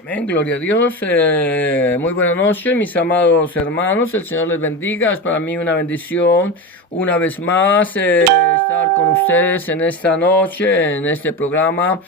Amén, gloria a Dios. Muy buena noche, mis amados hermanos. El Señor les bendiga. Es para mí una bendición una vez más estar con ustedes en esta noche, en este programa.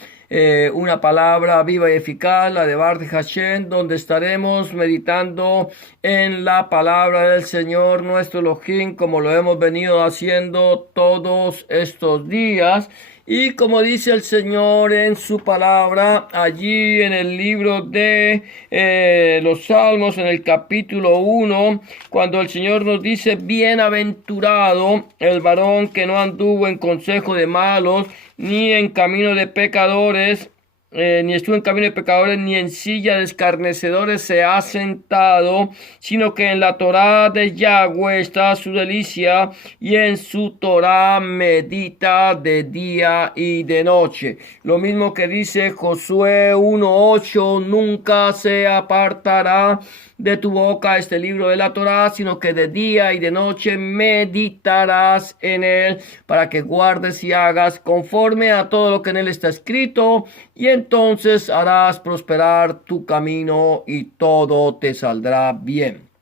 Una palabra viva y eficaz, la de Bart Hashem, donde estaremos meditando en la palabra del Señor nuestro Elohim, como lo hemos venido haciendo todos estos días. Y como dice el Señor en su palabra, allí en el libro de los Salmos, en el capítulo 1, cuando el Señor nos dice: bienaventurado el varón que no anduvo en consejo de malos, ni en camino de pecadores, ni estuvo en camino de pecadores, ni en silla de escarnecedores se ha sentado, sino que en la Torá de Yahweh está su delicia, y en su Torá medita de día y de noche. Lo mismo que dice Josué 1:8: nunca se apartará de tu boca este libro de la Torá, sino que de día y de noche meditarás en él, para que guardes y hagas conforme a todo lo que en él está escrito, y entonces harás prosperar tu camino y todo te saldrá bien.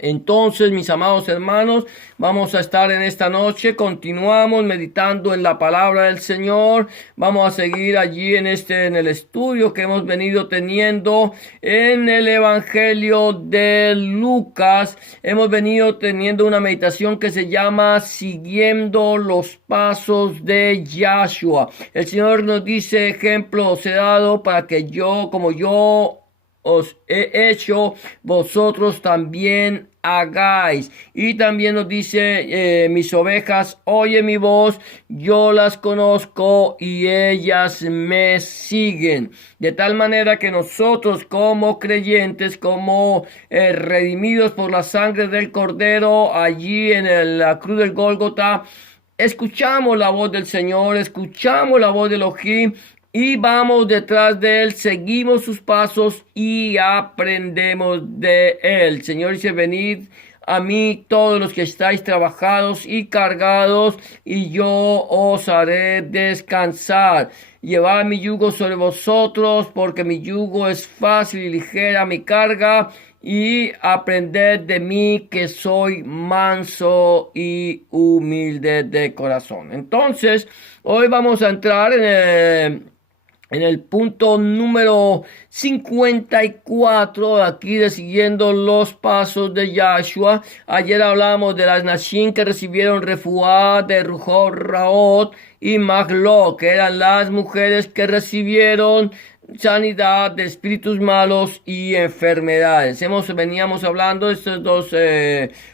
Entonces, mis amados hermanos, vamos a estar en esta noche, continuamos meditando en la palabra del Señor. Vamos a seguir allí en el estudio que hemos venido teniendo en el Evangelio de Lucas. Hemos venido teniendo una meditación que se llama Siguiendo los Pasos de Yahshua. El Señor nos dice: ejemplo os he dado para que yo, como yo os he hecho, vosotros también hagáis. Y también nos dice: mis ovejas oyen mi voz, yo las conozco y ellas me siguen. De tal manera que nosotros, como creyentes, como redimidos por la sangre del Cordero, allí en la cruz del Gólgota, escuchamos la voz del Señor, escuchamos la voz de Elohim, y vamos detrás de él, seguimos sus pasos y aprendemos de él. El Señor dice: venid a mí todos los que estáis trabajados y cargados, y yo os haré descansar. Llevad mi yugo sobre vosotros, porque mi yugo es fácil y ligera mi carga, y aprended de mí, que soy manso y humilde de corazón. Entonces, hoy vamos a entrar en el punto número 54, aquí de siguiendo los pasos de Yahshua. Ayer hablamos de las Nashim que recibieron refuá de Ruhot Raot y Magló, que eran las mujeres que recibieron sanidad de espíritus malos y enfermedades. Veníamos hablando de estos dos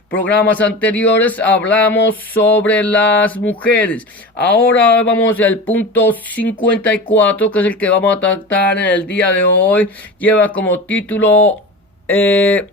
programas anteriores, hablamos sobre las mujeres. Ahora vamos al punto 54, que es el que vamos a tratar en el día de hoy. Lleva como título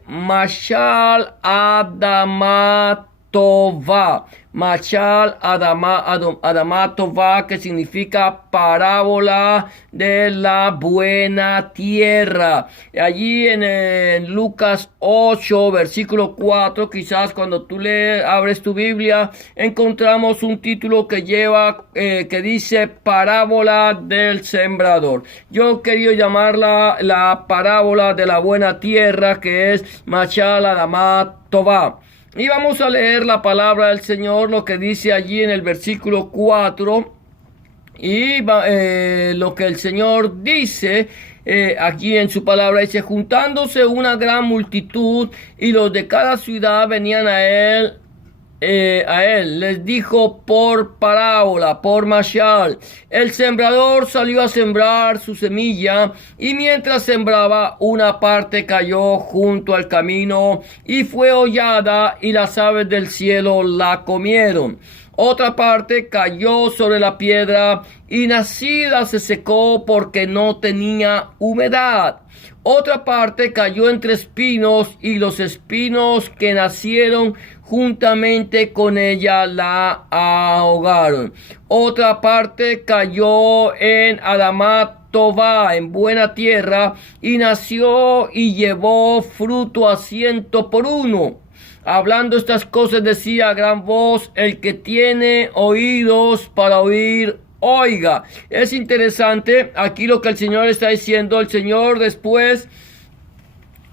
Mashal Adamat Tova. Machal Adama Tova, que significa parábola de la buena tierra. Allí en Lucas 8, versículo 4, quizás cuando tú abres tu Biblia, encontramos un título que que dice parábola del sembrador. Yo quería llamarla la parábola de la buena tierra, que es Machal Adama Tova. Y vamos a leer la palabra del Señor, lo que dice allí en el versículo 4. Y lo que el Señor dice aquí en su palabra, dice: juntándose una gran multitud y los de cada ciudad venían a él, les dijo por parábola, por mashal: el sembrador salió a sembrar su semilla, y mientras sembraba, una parte cayó junto al camino y fue hollada, y las aves del cielo la comieron. Otra parte cayó sobre la piedra, y nacida se secó porque no tenía humedad. Otra parte cayó entre espinos, y los espinos que nacieron juntamente con ella la ahogaron. Otra parte cayó en Adamat Tova, en buena tierra, y nació y llevó fruto a 100 por 1. Hablando estas cosas decía a gran voz: el que tiene oídos para oír, Oiga, es interesante aquí lo que el Señor está diciendo. El Señor después,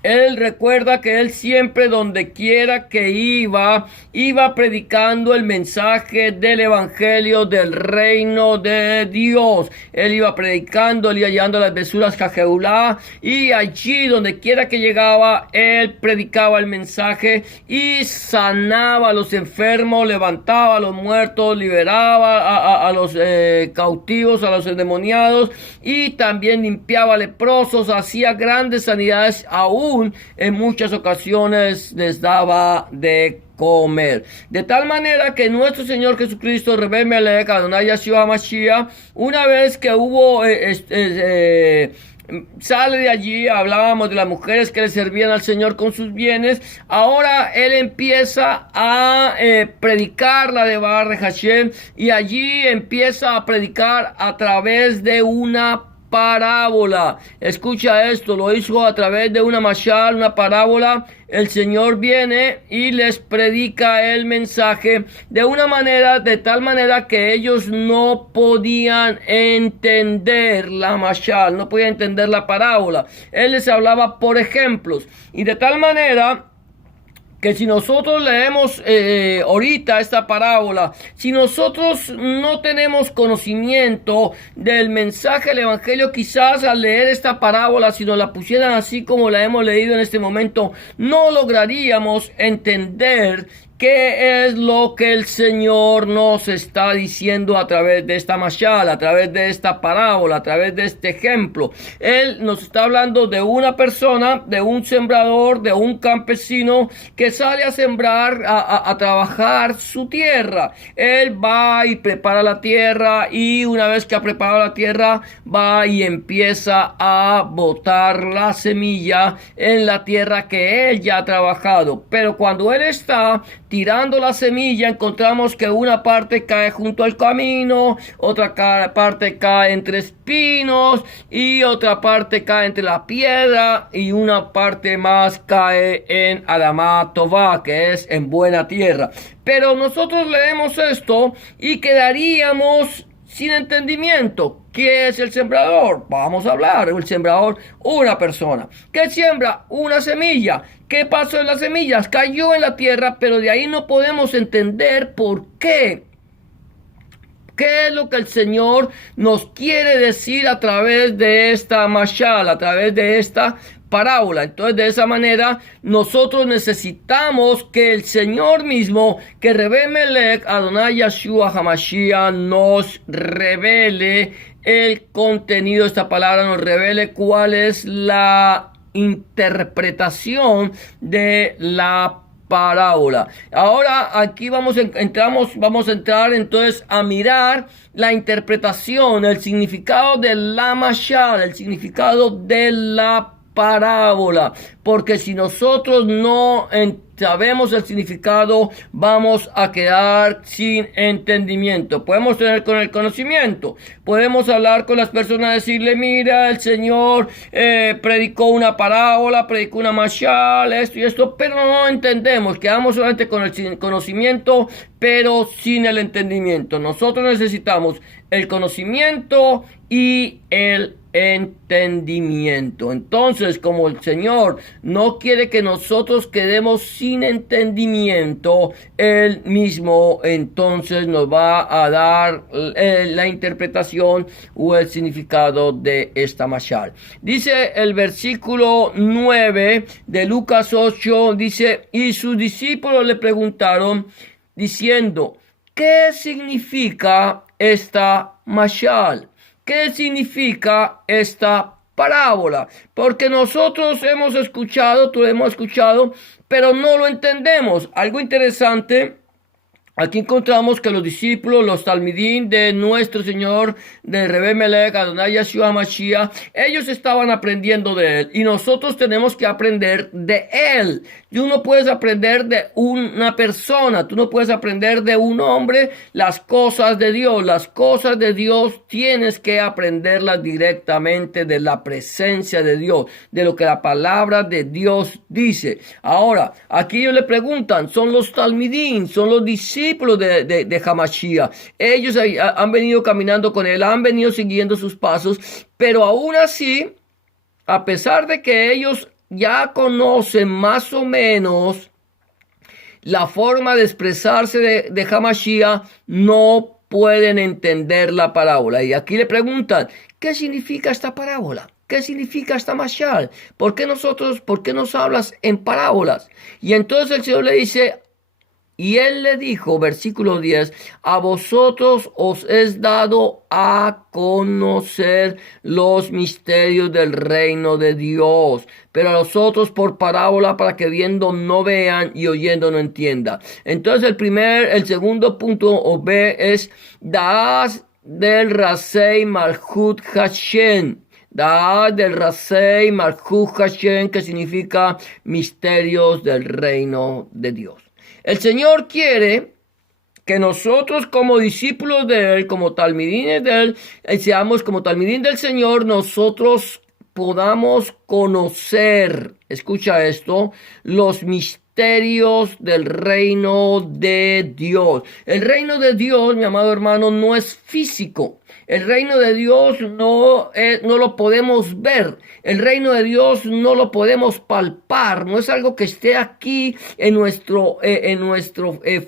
Él recuerda que Él siempre, donde quiera que iba predicando el mensaje del evangelio del reino de Dios. Él iba predicando, él iba llevando las besuras a Jehová, y allí donde quiera que llegaba, Él predicaba el mensaje y sanaba a los enfermos, levantaba a los muertos, liberaba a los cautivos, a los endemoniados, y también limpiaba leprosos, hacía grandes sanidades, aún en muchas ocasiones les daba de comer. De tal manera que nuestro Señor Jesucristo, Rebbe Melech, Adonai Yeshua HaMashiach, una vez que hubo sale de allí, hablábamos de las mujeres que le servían al Señor con sus bienes. Ahora Él empieza a predicar la de Baruch Hashem, y allí empieza a predicar a través de una parábola. Escucha esto, lo hizo a través de una mashal, una parábola. El Señor viene y les predica el mensaje de una manera, de tal manera que ellos no podían entender la mashal, no podían entender la parábola. Él les hablaba por ejemplos, y de tal manera que si nosotros leemos ahorita esta parábola, si nosotros no tenemos conocimiento del mensaje del evangelio, quizás al leer esta parábola, si nos la pusieran así como la hemos leído en este momento, no lograríamos entender ¿qué es lo que el Señor nos está diciendo a través de esta mashal, a través de esta parábola, a través de este ejemplo? Él nos está hablando de una persona, de un sembrador, de un campesino que sale a sembrar, a trabajar su tierra. Él va y prepara la tierra, y una vez que ha preparado la tierra, va y empieza a botar la semilla en la tierra que él ya ha trabajado. Pero cuando él está tirando la semilla, encontramos que una parte cae junto al camino, otra parte cae entre espinos, y otra parte cae entre la piedra, y una parte más cae en Adamá Tová, que es en buena tierra. Pero nosotros leemos esto y quedaríamos sin entendimiento. ¿Qué es el sembrador? Vamos a hablar. El sembrador, una persona que siembra una semilla. ¿Qué pasó en las semillas? Cayó en la tierra, pero de ahí no podemos entender por qué. ¿Qué es lo que el Señor nos quiere decir a través de esta mashal, a través de esta parábola? Entonces, de esa manera, nosotros necesitamos que el Señor mismo, que Rebbe Melech, Adonai Yeshua HaMashiach, nos revele el contenido de esta palabra, nos revele cuál es la interpretación de la parábola. Ahora aquí vamos a entrar entonces a mirar la interpretación, el significado de la mashal, el significado de la parábola, porque si nosotros no sabemos el significado, vamos a quedar sin entendimiento. Podemos tener con el conocimiento, podemos hablar con las personas, decirle: mira, el Señor predicó una parábola, predicó una mashal, esto y esto, pero no entendemos, quedamos solamente con el conocimiento, pero sin el entendimiento. Nosotros necesitamos el conocimiento y el entendimiento. Entonces, como el Señor no quiere que nosotros quedemos sin entendimiento, Él mismo entonces nos va a dar la interpretación o el significado de esta mashal. Dice el versículo 9 de Lucas 8, dice: y sus discípulos le preguntaron diciendo: ¿qué significa esta mashal? ¿Qué significa esta parábola? Porque nosotros hemos escuchado, tú hemos escuchado, pero no lo entendemos. Algo interesante, aquí encontramos que los discípulos, los talmidín de nuestro Señor, de Rebbe Melech, Adonai Yeshua HaMashiach, ellos estaban aprendiendo de Él, y nosotros tenemos que aprender de Él. Tú no puedes aprender de una persona, tú no puedes aprender de un hombre las cosas de Dios. Las cosas de Dios tienes que aprenderlas directamente de la presencia de Dios, de lo que la palabra de Dios dice. Ahora, aquí ellos le preguntan, son los talmidín, son los discípulos discípulos de Hamashiach. Ellos han venido caminando con él, han venido siguiendo sus pasos, pero aún así, a pesar de que ellos ya conocen más o menos la forma de expresarse de Hamashiach, no pueden entender la parábola. Y aquí le preguntan, ¿qué significa esta parábola? ¿Qué significa esta mashal? ¿Por qué nos hablas en parábolas? Y entonces el Señor le dice, y él le dijo, versículo 10, a vosotros os es dado a conocer los misterios del reino de Dios, pero a los otros por parábola, para que viendo no vean y oyendo no entiendan. Entonces el segundo punto o B es, Daas del Rasei Malchut Hashem. Del Rasei Malchut Hashem, que significa misterios del reino de Dios. El Señor quiere que nosotros como discípulos de Él, como talmidines de Él, seamos como talmidín del Señor, nosotros podamos conocer, escucha esto, los misterios del reino de Dios. El reino de Dios, mi amado hermano, no es físico. El reino de Dios no lo podemos ver. El reino de Dios no lo podemos palpar. No es algo que esté aquí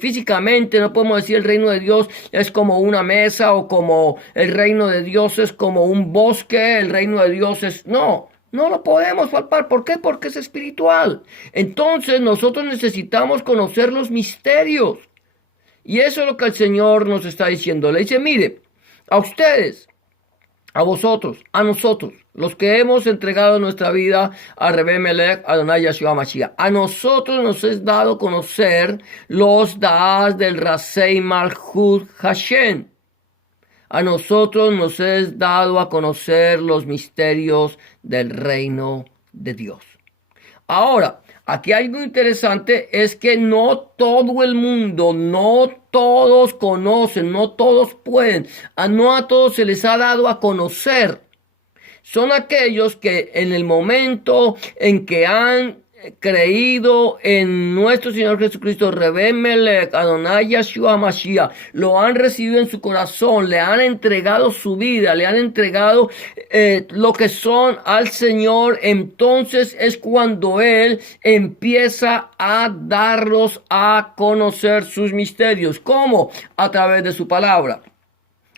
físicamente. No podemos decir el reino de Dios es como una mesa o como el reino de Dios es como un bosque. El reino de Dios es... No lo podemos palpar. ¿Por qué? Porque es espiritual. Entonces nosotros necesitamos conocer los misterios. Y eso es lo que el Señor nos está diciendo. Le dice, mire, a ustedes, a vosotros, a nosotros, los que hemos entregado nuestra vida a Rebbe Melech, Adonai Yeshua Mashiach, a nosotros nos es dado conocer los Daas del Rasei Malchut Hashem. A nosotros nos es dado a conocer los misterios del reino de Dios. Ahora, aquí algo interesante es que no todo el mundo, no todos conocen, no todos pueden, no a todos se les ha dado a conocer. Son aquellos que en el momento en que han creído en nuestro Señor Jesucristo, Rebbe Melech, Adonai Yeshua Mashiach, lo han recibido en su corazón, le han entregado su vida, le han entregado lo que son al Señor. Entonces es cuando Él empieza a darlos a conocer sus misterios. ¿Cómo? A través de su palabra,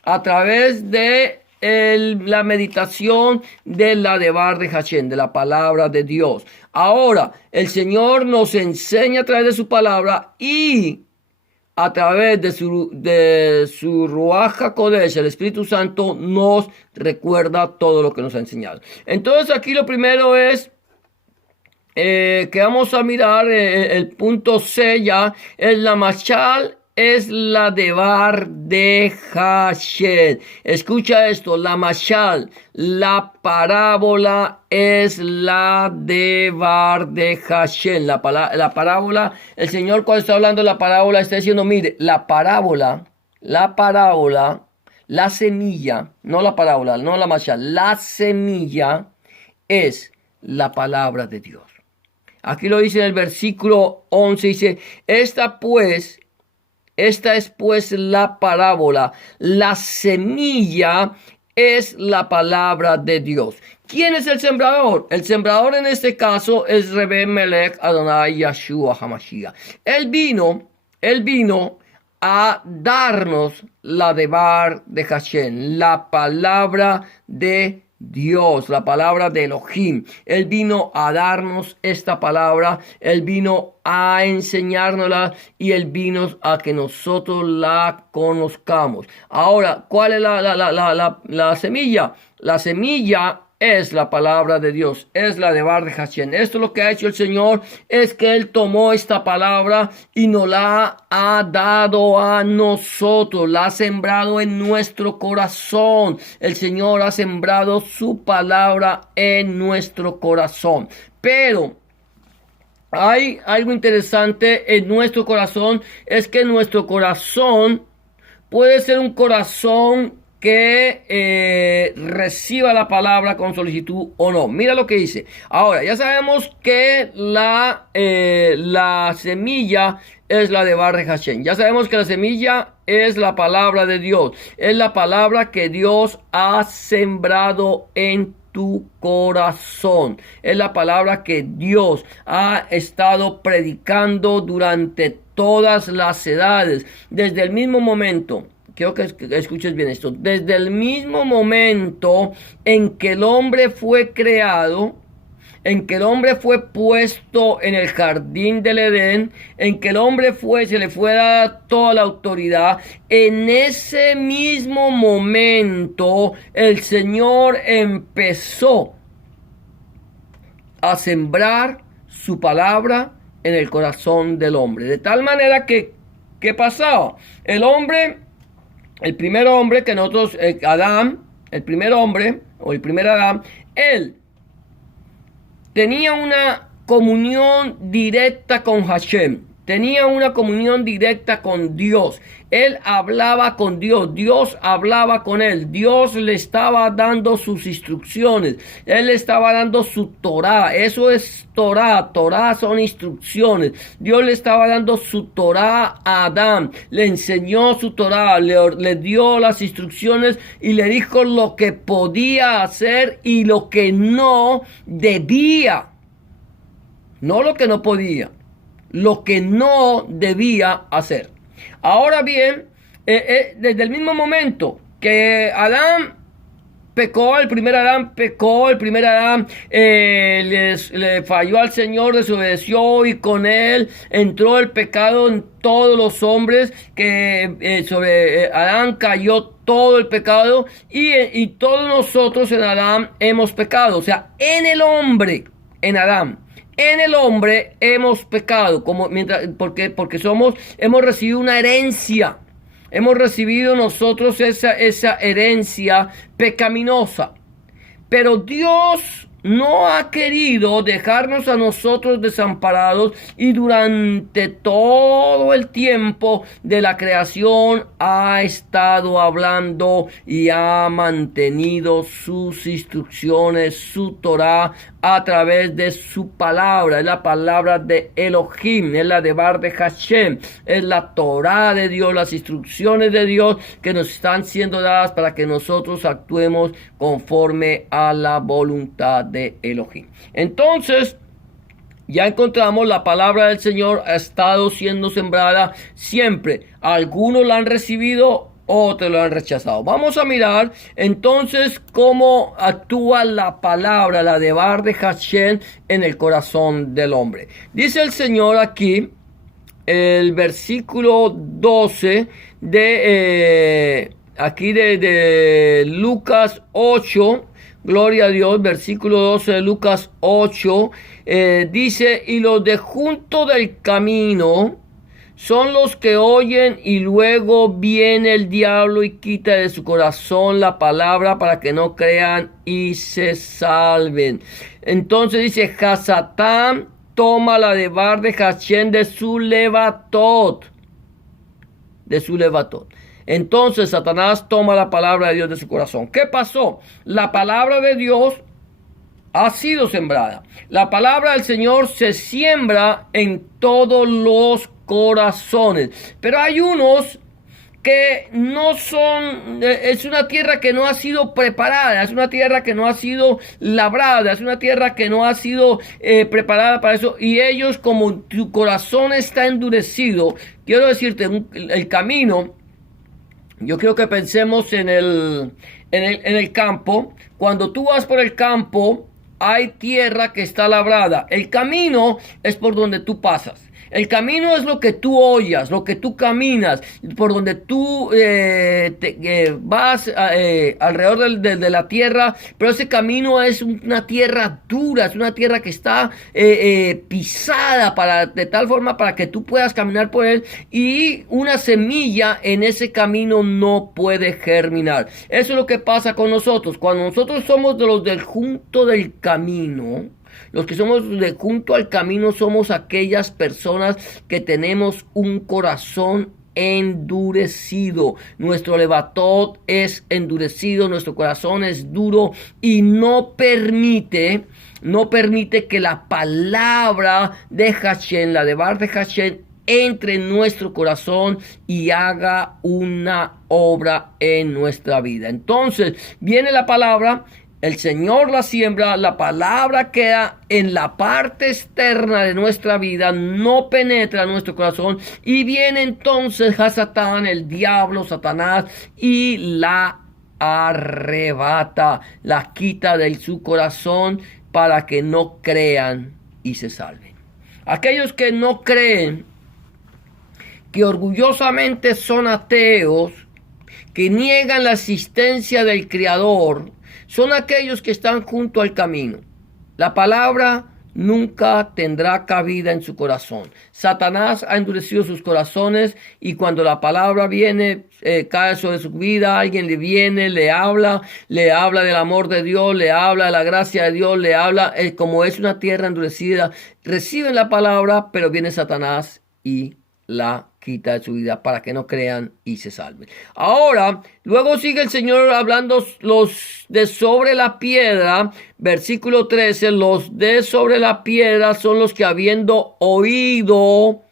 a través de la meditación de la Devar de Hashem, de la palabra de Dios. Ahora, el Señor nos enseña a través de su palabra y a través de su Ruach HaKodesh, el Espíritu Santo, nos recuerda todo lo que nos ha enseñado. Entonces, aquí lo primero es que vamos a mirar el punto C ya, es la mashal, es la Devar de Hashem. Escucha esto, la mashal, la parábola es la Devar de Hashem. La parábola, el Señor cuando está hablando de la parábola está diciendo, mire, la parábola, la semilla, no la parábola, no la mashal, la semilla es la palabra de Dios. Aquí lo dice en el versículo 11, dice, esta es pues la parábola, la semilla es la palabra de Dios. ¿Quién es el sembrador? El sembrador en este caso es Rebbe Melech Adonai Yeshua HaMashiach. Él vino a darnos la Devar de Hashem, la palabra de Dios, la palabra de Elohim. Él vino a darnos esta palabra, Él vino a enseñárnosla y Él vino a que nosotros la conozcamos. Ahora, ¿cuál es la semilla? La semilla es la palabra de Dios, es la Devar de Hashem. Esto es lo que ha hecho el Señor, es que Él tomó esta palabra y nos la ha dado a nosotros, la ha sembrado en nuestro corazón. El Señor ha sembrado su palabra en nuestro corazón. Pero hay algo interesante en nuestro corazón, es que nuestro corazón puede ser un corazón que reciba la palabra con solicitud o no. Mira lo que dice. Ahora, ya sabemos que la semilla es la de Barre Hashem. Ya sabemos que la semilla es la palabra de Dios. Es la palabra que Dios ha sembrado en tu corazón. Es la palabra que Dios ha estado predicando durante todas las edades. Desde el mismo momento, quiero que escuches bien esto, desde el mismo momento en que el hombre fue creado, en que el hombre fue puesto en el jardín del Edén, en que el hombre se le fue dada toda la autoridad, en ese mismo momento el Señor empezó a sembrar su palabra en el corazón del hombre. De tal manera que, ¿qué pasaba? El hombre, el primer hombre que nosotros, Adán, el primer hombre, o el primer Adán, él tenía una comunión directa con Hashem, tenía una comunión directa con Dios. Él hablaba con Dios, Dios hablaba con él, Dios le estaba dando sus instrucciones, él le estaba dando su Torah. Eso es Torah, Torah son instrucciones. Dios le estaba dando su Torah a Adán, le enseñó su Torah, le dio las instrucciones y le dijo lo que podía hacer y lo que no debía. No lo que no podía, lo que no debía hacer. Ahora bien, desde el mismo momento que Adán pecó, el primer Adán le falló al Señor, desobedeció y con él entró el pecado en todos los hombres, que sobre Adán cayó todo el pecado y todos nosotros en Adán hemos pecado. O sea, en el hombre, en Adán. En el hombre hemos pecado, porque hemos recibido una herencia. Hemos recibido nosotros esa herencia pecaminosa. Pero Dios no ha querido dejarnos a nosotros desamparados, y durante todo el tiempo de la creación ha estado hablando y ha mantenido sus instrucciones, su Torah, a través de su palabra. Es la palabra de Elohim, es la de Barre Hashem, es la Torah de Dios, las instrucciones de Dios que nos están siendo dadas para que nosotros actuemos conforme a la voluntad de Elohim. Entonces, ya encontramos la palabra del Señor ha estado siendo sembrada siempre. Algunos la han recibido, otros lo han rechazado. Vamos a mirar entonces cómo actúa la palabra, la de Barre Hashem, en el corazón del hombre. Dice el Señor aquí, el versículo 12 de Lucas 8, gloria a Dios, versículo 12 de Lucas 8, dice: y los de junto del camino son los que oyen, y luego viene el diablo y quita de su corazón la palabra para que no crean y se salven. Entonces dice: Hasatán toma la de Barre Hashem de su levatot. Entonces Satanás toma la palabra de Dios de su corazón. ¿Qué pasó? La palabra de Dios ha sido sembrada. La palabra del Señor se siembra en todos los corazones. Pero hay unos que no son, es una tierra que no ha sido preparada, es una tierra que no ha sido labrada, es una tierra que no ha sido preparada para eso. Y ellos, como tu corazón está endurecido, quiero decirte, el camino, yo quiero que pensemos en el campo. Cuando tú vas por el campo, hay tierra que está labrada. El camino es por donde tú pasas. El camino es lo que tú oyes, lo que tú caminas, por donde tú vas alrededor de la tierra. Pero ese camino es una tierra dura, es una tierra que está pisada de tal forma para que tú puedas caminar por él, y una semilla en ese camino no puede germinar. Eso es lo que pasa con nosotros. Cuando nosotros somos de los del junto del camino, los que somos de junto al camino, somos aquellas personas que tenemos un corazón endurecido. Nuestro levatot es endurecido, nuestro corazón es duro y no permite que la palabra de Hashem, la de Barre Hashem, entre en nuestro corazón y haga una obra en nuestra vida. Entonces viene la palabra, el Señor la siembra, la palabra queda en la parte externa de nuestra vida, no penetra en nuestro corazón y viene entonces a Satán, el diablo, Satanás, y la arrebata, la quita de su corazón para que no crean y se salven. Aquellos que no creen, que orgullosamente son ateos, que niegan la existencia del Creador, son aquellos que están junto al camino. La palabra nunca tendrá cabida en su corazón. Satanás ha endurecido sus corazones y cuando la palabra viene, cae sobre su vida, alguien le viene, le habla del amor de Dios, le habla de la gracia de Dios, le habla, como es una tierra endurecida, reciben la palabra, pero viene Satanás y la quita de su vida para que no crean y se salven. Ahora, luego sigue el Señor hablando los de sobre la piedra, versículo 13, los de sobre la piedra son los que habiendo oído,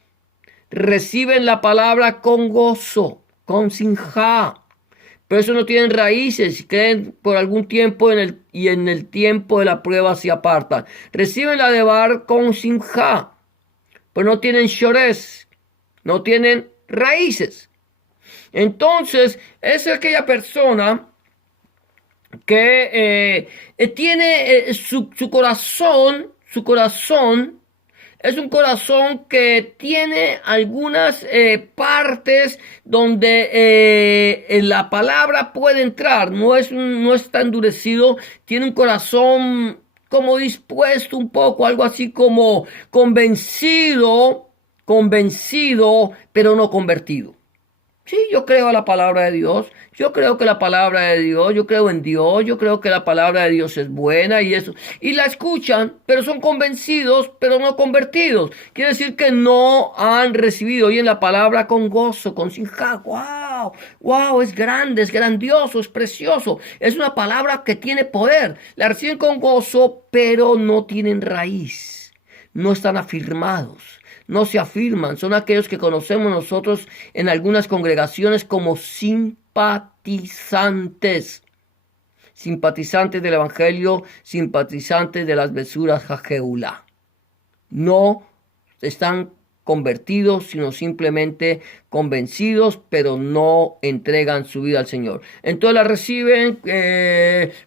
reciben la palabra con gozo, con sinja. Pero eso no tienen raíces, creen por algún tiempo y en el tiempo de la prueba se apartan. Reciben la de bar con sinja, pero no tienen shores. No tienen raíces. Entonces, es aquella persona que tiene su corazón es un corazón que tiene algunas partes donde la palabra puede entrar. No está endurecido, tiene un corazón como dispuesto un poco, algo así como convencido, pero no convertido. Sí, yo creo a la palabra de Dios. Yo creo que la palabra de Dios, yo creo en Dios, yo creo que la palabra de Dios es buena y eso. Y la escuchan, pero son convencidos, pero no convertidos. Quiere decir que no han recibido hoy en la palabra con gozo, con sinja. ¡Wow! ¡Wow! Es grande, es grandioso, es precioso. Es una palabra que tiene poder. La reciben con gozo, pero no tienen raíz. No están afirmados. No se afirman, son aquellos que conocemos nosotros en algunas congregaciones como simpatizantes del Evangelio, simpatizantes de las besuras Jajeulá. No están convertidos, sino simplemente convencidos, pero no entregan su vida al Señor. Entonces la reciben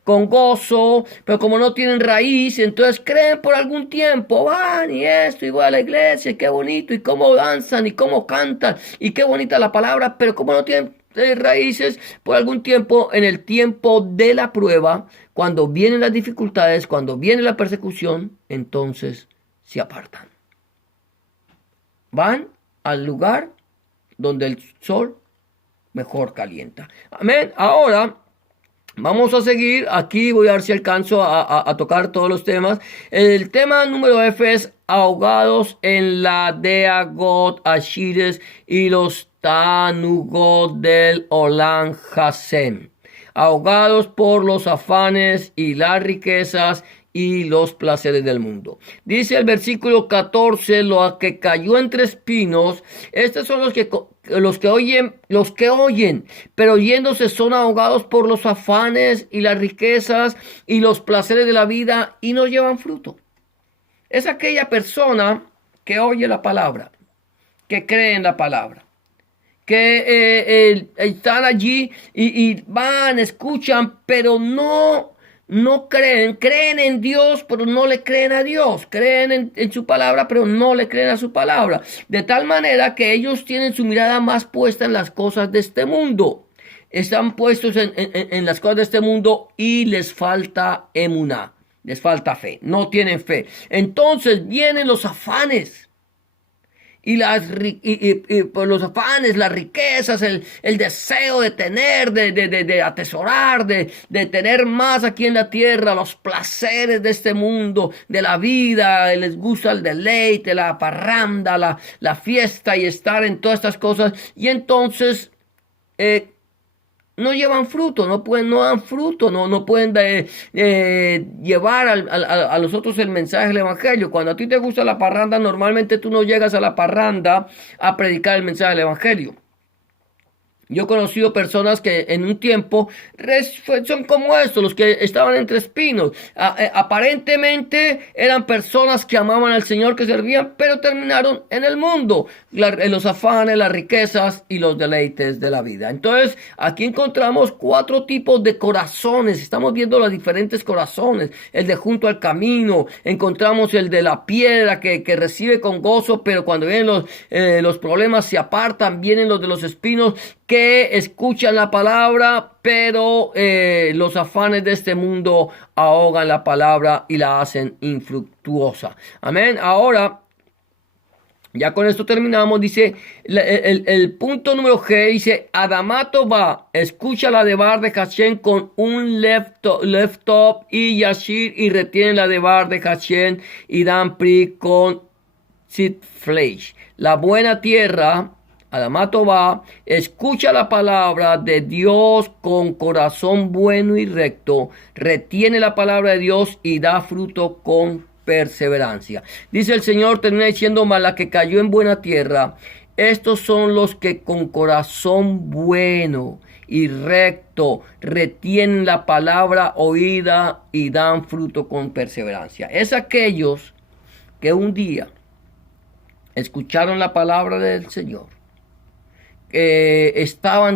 con gozo, pero como no tienen raíz, entonces creen por algún tiempo, van y esto, y voy a la iglesia, y qué bonito, y cómo danzan, y cómo cantan, y qué bonita la palabra, pero como no tienen raíces, por algún tiempo, en el tiempo de la prueba, cuando vienen las dificultades, cuando viene la persecución, entonces se apartan. Van al lugar donde el sol mejor calienta. Amén. Ahora vamos a seguir. Aquí voy a ver si alcanzo a tocar todos los temas. El tema número F es ahogados en la Deagot, Ashires y los Tanugot del Olam Hasem. Ahogados por los afanes y las riquezas y los placeres del mundo. Dice el versículo 14, lo que cayó entre espinos, estos son los que oyen, pero oyéndose son ahogados por los afanes y las riquezas y los placeres de la vida y no llevan fruto. Es aquella persona que oye la palabra, que cree en la palabra, que están allí y van, escuchan, pero no creen en Dios, pero no le creen a Dios, creen en su palabra, pero no le creen a su palabra, de tal manera que ellos tienen su mirada más puesta en las cosas de este mundo, están puestos en las cosas de este mundo y les falta emuná, les falta fe, no tienen fe. Entonces vienen los afanes. Por los afanes, las riquezas, el deseo de tener, de atesorar, de tener más aquí en la tierra, los placeres de este mundo, de la vida, les gusta el deleite, la parranda, la fiesta y estar en todas estas cosas. Y entonces no llevan fruto, no dan fruto, no pueden llevar a los otros el mensaje del evangelio. Cuando a ti te gusta la parranda, normalmente tú no llegas a la parranda a predicar el mensaje del evangelio. Yo he conocido personas que en un tiempo son como estos, los que estaban entre espinos. Aparentemente eran personas que amaban al Señor, que servían, pero terminaron en el mundo, en los afanes, las riquezas y los deleites de la vida. Entonces, aquí encontramos 4 tipos de corazones. Estamos viendo los diferentes corazones. El de junto al camino. Encontramos el de la piedra que recibe con gozo, pero cuando vienen los problemas se apartan. Vienen los de los espinos, que escuchan la palabra, pero los afanes de este mundo ahogan la palabra y la hacen infructuosa. Amén. Ahora, ya con esto terminamos. Dice el punto número G, dice: Adamato va, escucha la devar de Hashem con un left up y yashir, y retiene la devar de Hashem y dan pri con sit flesh. La buena tierra, Adamato va, escucha la palabra de Dios con corazón bueno y recto, retiene la palabra de Dios y da fruto con perseverancia. Dice el Señor, termina diciendo: mas la que cayó en buena tierra, estos son los que con corazón bueno y recto retienen la palabra oída y dan fruto con perseverancia. Es aquellos que un día escucharon la palabra del Señor,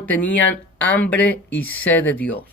tenían hambre y sed de Dios.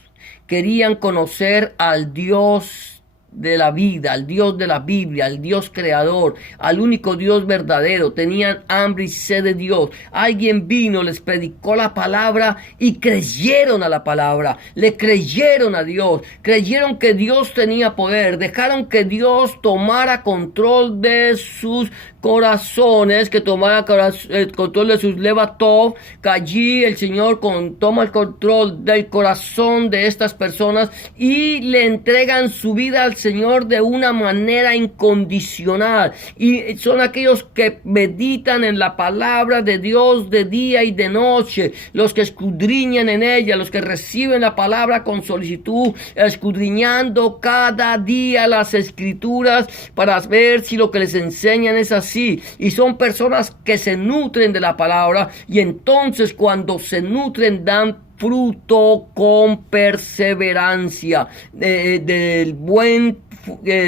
Querían conocer al Dios de la vida, al Dios de la Biblia, al Dios creador, al único Dios verdadero. Tenían hambre y sed de Dios. Alguien vino, les predicó la palabra y creyeron a la palabra. Le creyeron a Dios. Creyeron que Dios tenía poder. Dejaron que Dios tomara control de sus corazones, que tomara el control de sus levatov, que allí el Señor toma el control del corazón de estas personas y le entregan su vida al Señor de una manera incondicional. Y son aquellos que meditan en la palabra de Dios de día y de noche, los que escudriñan en ella, los que reciben la palabra con solicitud, escudriñando cada día las escrituras para ver si lo que les enseñan es así. Y son personas que se nutren de la palabra, y entonces cuando se nutren dan fruto con perseverancia. Del buen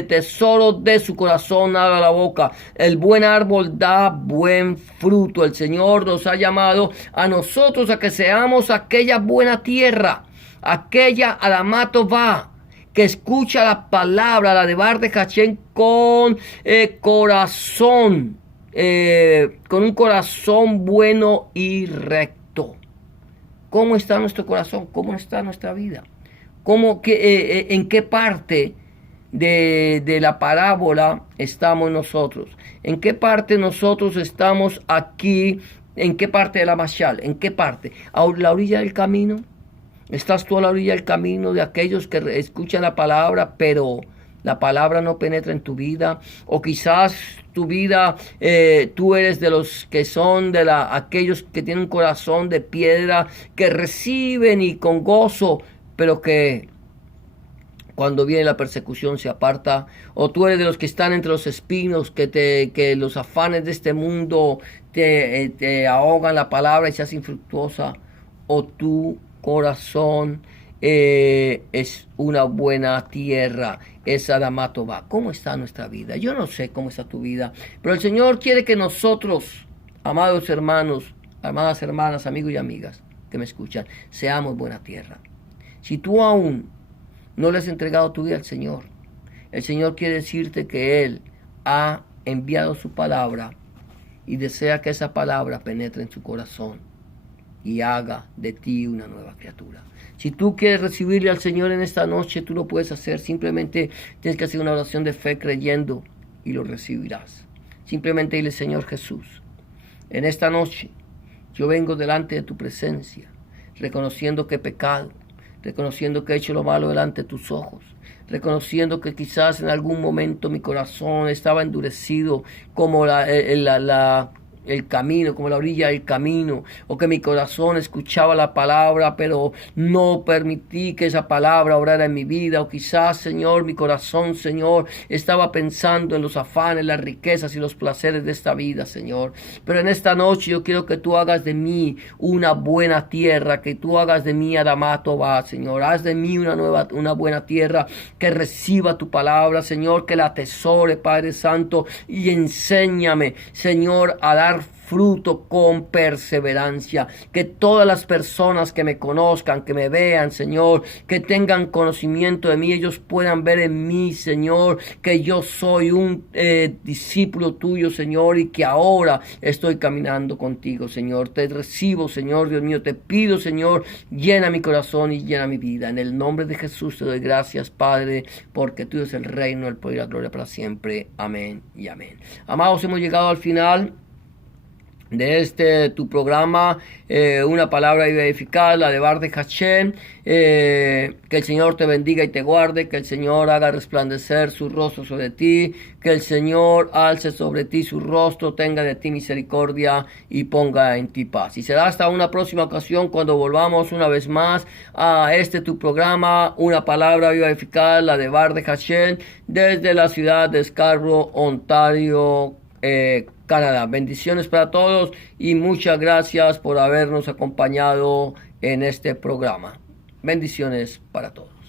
tesoro de su corazón habla la boca. El buen árbol da buen fruto. El Señor nos ha llamado a nosotros a que seamos aquella buena tierra, aquella Adamato va, que escucha la palabra, la devar de Hashem con corazón, con un corazón bueno y recto. ¿Cómo está nuestro corazón? ¿Cómo está nuestra vida? ¿En qué parte de la parábola estamos nosotros? ¿En qué parte nosotros estamos aquí? ¿En qué parte de la mashal? ¿En qué parte? ¿A la orilla del camino? ¿Estás tú a la orilla del camino de aquellos que escuchan la palabra, pero la palabra no penetra en tu vida? O quizás tu vida, tú eres de los que son aquellos que tienen un corazón de piedra, que reciben y con gozo, pero que cuando viene la persecución se aparta. O tú eres de los que están entre los espinos, que los afanes de este mundo te ahogan la palabra y se hace infructuosa. O tu corazón es una buena tierra, es Adamato va. ¿Cómo está nuestra vida? Yo no sé cómo está tu vida, pero el Señor quiere que nosotros, amados hermanos, amadas hermanas, amigos y amigas que me escuchan, seamos buena tierra. Si tú aún no le has entregado tu vida al Señor, el Señor quiere decirte que Él ha enviado su palabra y desea que esa palabra penetre en su corazón y haga de ti una nueva criatura. Si tú quieres recibirle al Señor en esta noche, tú lo puedes hacer. Simplemente tienes que hacer una oración de fe creyendo y lo recibirás. Simplemente dile: Señor Jesús, en esta noche yo vengo delante de tu presencia, reconociendo que he pecado, reconociendo que he hecho lo malo delante de tus ojos, reconociendo que quizás en algún momento mi corazón estaba endurecido como el camino, como la orilla del camino, o que mi corazón escuchaba la palabra, pero no permití que esa palabra obrara en mi vida, o quizás, Señor, mi corazón, Señor, estaba pensando en los afanes, las riquezas y los placeres de esta vida, Señor. Pero en esta noche yo quiero que tú hagas de mí una buena tierra, que tú hagas de mí Adamato va, Señor. Haz de mí una buena tierra que reciba tu palabra, Señor, que la atesore, Padre Santo, y enséñame, Señor, a dar fruto con perseverancia, que todas las personas que me conozcan, que me vean, Señor, que tengan conocimiento de mí, ellos puedan ver en mí, Señor, que yo soy un discípulo tuyo, Señor, y que ahora estoy caminando contigo, Señor. Te recibo, Señor, Dios mío, te pido, Señor, llena mi corazón y llena mi vida. En el nombre de Jesús te doy gracias, Padre, porque tú eres el reino, el poder y la gloria para siempre. Amén y amén. Amados, hemos llegado al final de tu programa, una palabra eficaz, la de Bar de Hashem. Que el Señor te bendiga y te guarde, que el Señor haga resplandecer su rostro sobre ti, que el Señor alce sobre ti su rostro, tenga de ti misericordia y ponga en ti paz. Y será hasta una próxima ocasión cuando volvamos una vez más a tu programa, una palabra viva y eficaz, la de Bar de Hashem, desde la ciudad de Scarborough, Ontario, Canadá. Bendiciones para todos y muchas gracias por habernos acompañado en este programa. Bendiciones para todos.